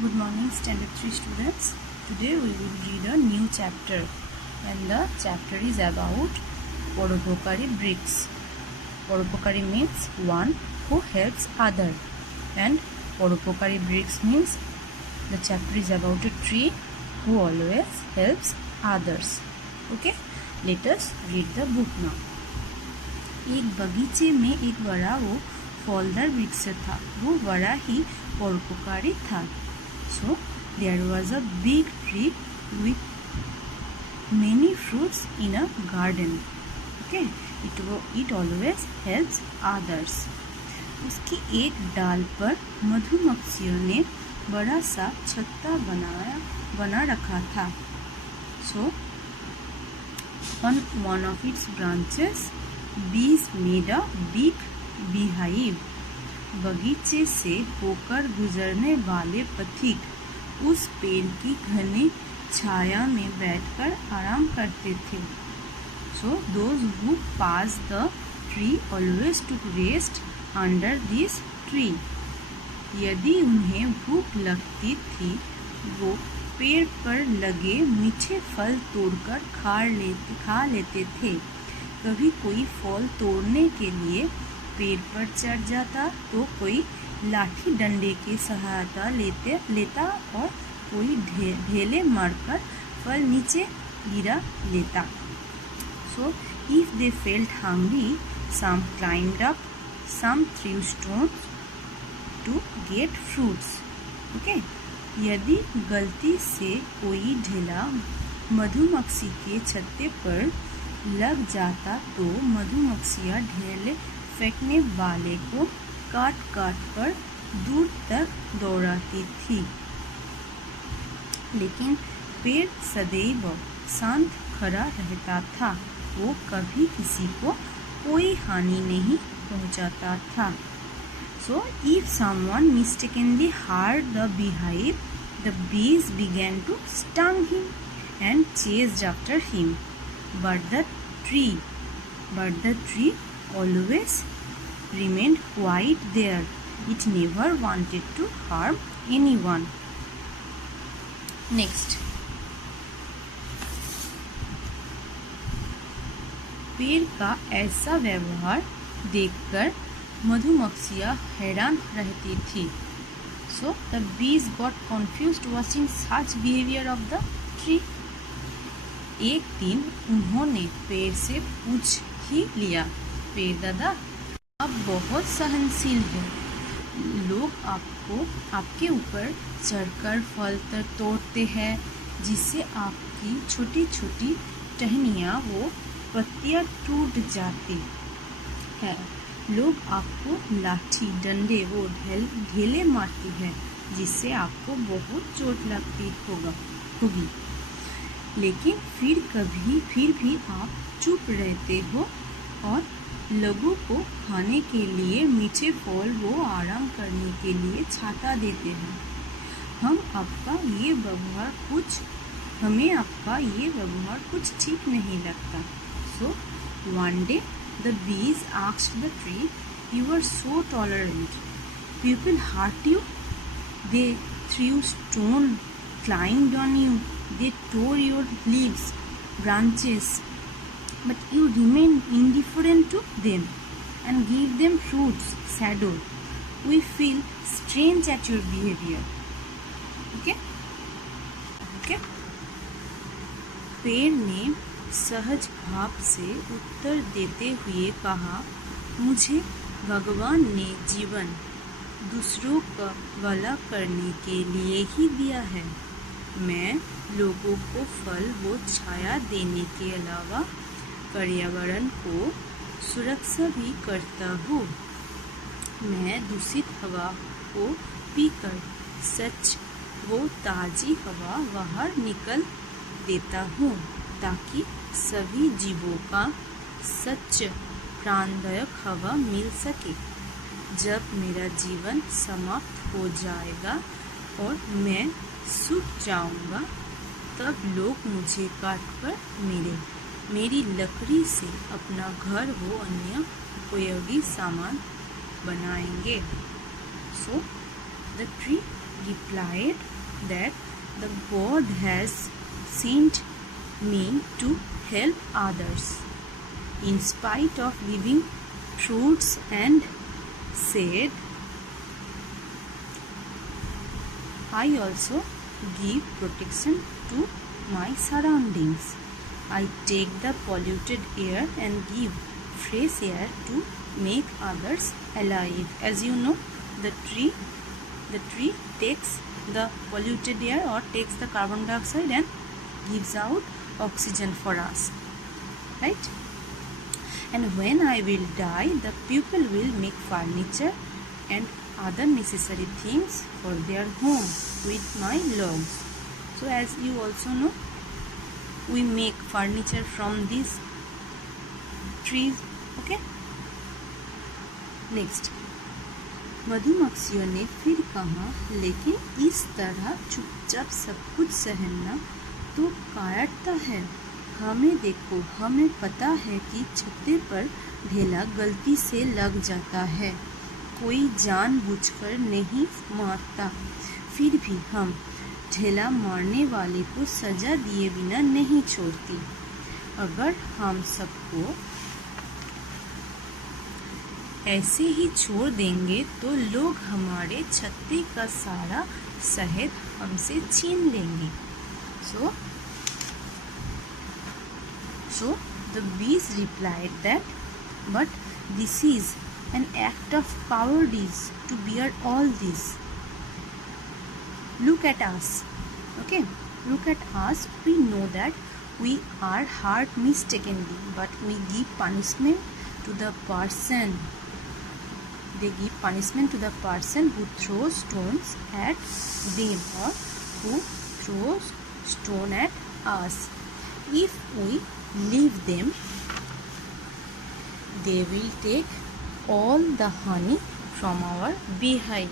Good morning, Standard 3 students. Today we will read a new chapter, and the chapter is about Paropokari bricks. Paropokari means one who helps other, and Paropokari bricks means the chapter is about a tree who always helps others. Okay, let us read the book now. एक बगीचे में एक बड़ा वो फलदार वृक्ष था, वो बड़ा ही परोपकारी था. So there was a big tree with many fruits in a garden. Okay, it always helps others. उसकी एक डाल पर मधुमक्खियों ने बड़ा सा छत्ता बना रखा था. So on one of its branches, bees made a big beehive. बगीचे से होकर गुजरने वाले पथिक उस पेड़ की घनी छाया में बैठकर आराम करते थे. So those who passed the tree always took rest under this tree. यदि उन्हें भूख लगती थी, वो पेड़ पर लगे मीठे फल तोड़कर खा लेते थे. कभी कोई फल तोड़ने के लिए पेड़ पर चढ़ जाता तो कोई लाठी डंडे की सहायता लेता और कोई ढेले मारकर फल नीचे गिरा लेता. So if they felt hungry, some climbed up, some threw stones to get fruits. Okay, यदि गलती से कोई ढेला मधुमक्खी के छत्ते पर लग जाता तो मधुमक्खियाँ ढेले फेंकने वाले को काट कर दूर तक दौड़ाती थी. लेकिन पेड़ सदैव शांत खड़ा रहता था, वो कभी किसी को कोई हानि नहीं पहुंचाता था. So if someone mistakenly heard the beehive, the bees began to sting him and chased after him. But the tree always remained quiet there. It never wanted to harm anyone. Next, पेड़ का ऐसा व्यवहार देखकर मधुमक्खियाँ हैरान रहती थी. So the bees got confused watching such behavior of the tree. एक दिन उन्होंने पेड़ से पूछ ही लिया, पेड़ दादा, आप बहुत सहनशील हैं. लोग आपके ऊपर चढ़कर फल तोड़ते हैं, जिससे आपकी छोटी छोटी टहनियाँ वो पत्तियाँ टूट जाती है. लोग आपको लाठी डंडे वो ढेले मारती है, जिससे आपको बहुत चोट लगती होगी. लेकिन फिर भी आप चुप रहते हो और लोगों को खाने के लिए मीठे फल वो आराम करने के लिए छाता देते हैं. हमें आपका ये व्यवहार कुछ ठीक नहीं लगता. So one day the bees asked the tree, "You are so tolerant. People hurt you. They threw stone, climbed on you. They tore your leaves, branches, but you remain indifferent to them and give them fruits, shadow. We feel strange at your behavior." Okay? पेड़ ने सहज भाव से उत्तर देते हुए कहा, मुझे भगवान ने जीवन दूसरों का भला करने के लिए ही दिया है. मैं लोगों को फल व छाया देने के अलावा पर्यावरण को सुरक्षा भी करता हूँ. मैं दूषित हवा को पीकर स्वच्छ व ताज़ी हवा बाहर निकल देता हूँ, ताकि सभी जीवों का स्वच्छ प्राणदायक हवा मिल सके. जब मेरा जीवन समाप्त हो जाएगा और मैं सूख जाऊंगा, तब लोग मुझे काटकर मेरी लकड़ी से अपना घर वो अन्य उपयोगी सामान बनाएंगे. So the tree replied that the God has sent me to help others in spite of giving fruits, and said, I also give protection to my surroundings. I take the polluted air and give fresh air to make others alive. As you know, the tree takes the polluted air or takes the carbon dioxide and gives out oxygen for us, right? And when I will die, the people will make furniture and other necessary things for their home with my logs. So as you also know, we make furniture from these trees. Okay, next, मधुमक्खियों ने फिर कहा, लेकिन इस तरह चुपचाप सब कुछ सहना तो कायरता है। हमें देखो, हमें पता है कि छत्ते पर ढेला गलती से लग जाता है, कोई जानबूझकर नहीं मारता, फिर भी हम ढेला मारने वाले को सजा दिए बिना नहीं छोड़ती। अगर हम सबको ऐसे ही छोड़ देंगे तो लोग हमारे छत्ते का सारा शहद हमसे छीन लेंगे। So the bees replied that, but this is an act of cowardice to bear all this. Look at us, okay? Look at us. We know that we are hurt mistakenly, but we give punishment to the person. They give punishment to the person who throws stones at them or who throws stone at us. If we leave them, they will take all the honey from our beehive,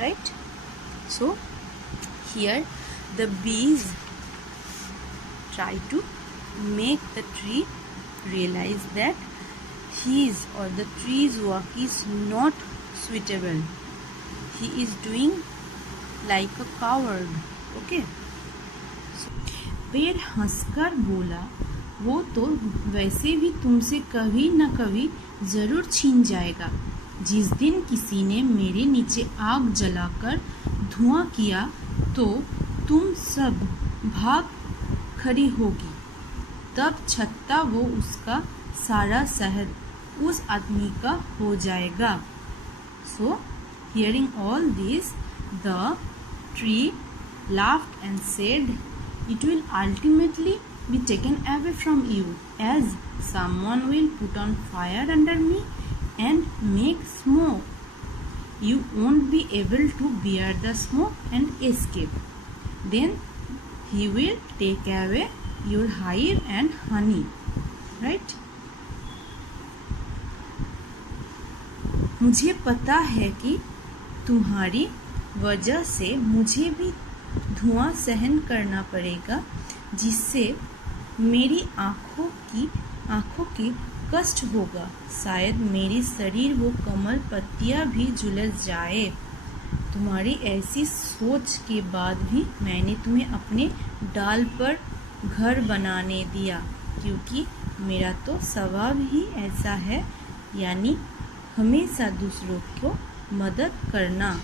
right? So here the bees try to make the tree realize that his or the tree's work is not suitable. He is doing like a coward. Okay. पेड़ हंसकर बोला, वो तो वैसे भी तुमसे कभी न कभी ज़रूर छीन जाएगा। जिस दिन किसी ने मेरे नीचे आग जलाकर धुआं किया तो तुम सब भाग खड़ी होगी, तब छत्ता वो उसका सारा शहद उस आदमी का हो जाएगा। So hearing all this, the tree laughed and said, it will ultimately be taken away from you, as someone will put on fire under me and make smoke. You won't be able to bear the smoke and escape. Then he will take away your hive and honey, right? मुझे पता है कि तुम्हारी वजह से मुझे भी धुआं सहन करना पड़ेगा, जिससे मेरी आँखों की कष्ट होगा। शायद मेरी शरीर वो कमल पत्तियाँ भी झुलस जाए। तुम्हारी ऐसी सोच के बाद भी मैंने तुम्हें अपने डाल पर घर बनाने दिया, क्योंकि मेरा तो स्वभाव ही ऐसा है, यानी हमेशा दूसरों को मदद करना।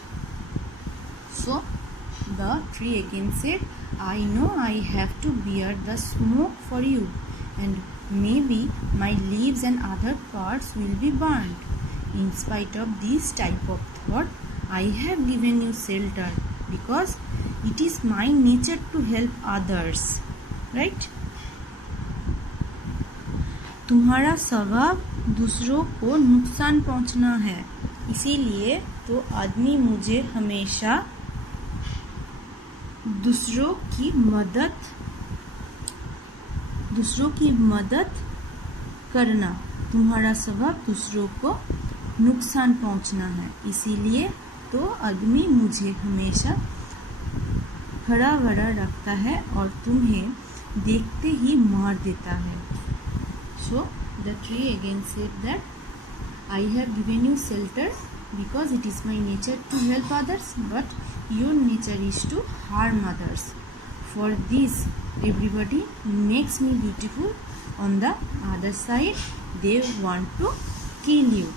So the tree again said, I know I have to bear the smoke for you, and maybe my leaves and other parts will be burned. In spite of this type of thought, I have given you shelter because it is my nature to help others. Right? तुम्हारा स्वभाव दूसरों को नुकसान पहुंचना है, इसीलिए तो आदमी मुझे हमेशा दूसरों की मदद करना। तुम्हारा स्वभाव दूसरों को नुकसान पहुंचना है, इसीलिए तो आदमी मुझे हमेशा हरा भरा रखता है और तुम्हें देखते ही मार देता है। So the tree again said that I have given you shelter because it is my nature to help others, but your nature is to harm others. For this, everybody makes me beautiful. On the other side, they want to kill you.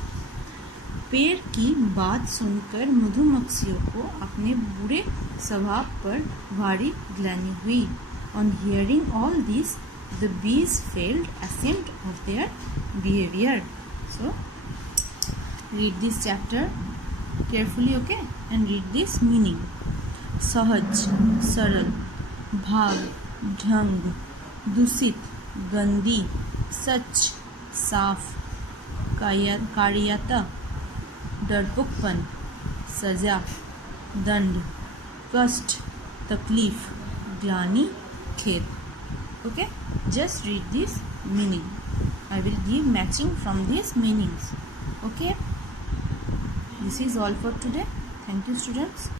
पेड़ की बात सुनकर मधुमक्खियों को अपने बुरे स्वभाव पर भारी ग्लानि हुई. On hearing all this, the bees felt ashamed of their behavior. So, read this chapter carefully, okay, and read this meaning. सहज, सरल, भाग, ढंग, दूषित, गंदी, सच, साफ, कारियता, डरपोकपन, सजा, दंड, कष्ट, तकलीफ, ग्लानि, खेद. Okay, just read this meaning. I will give matching from these meanings. Okay, this is all for today. Thank you, students.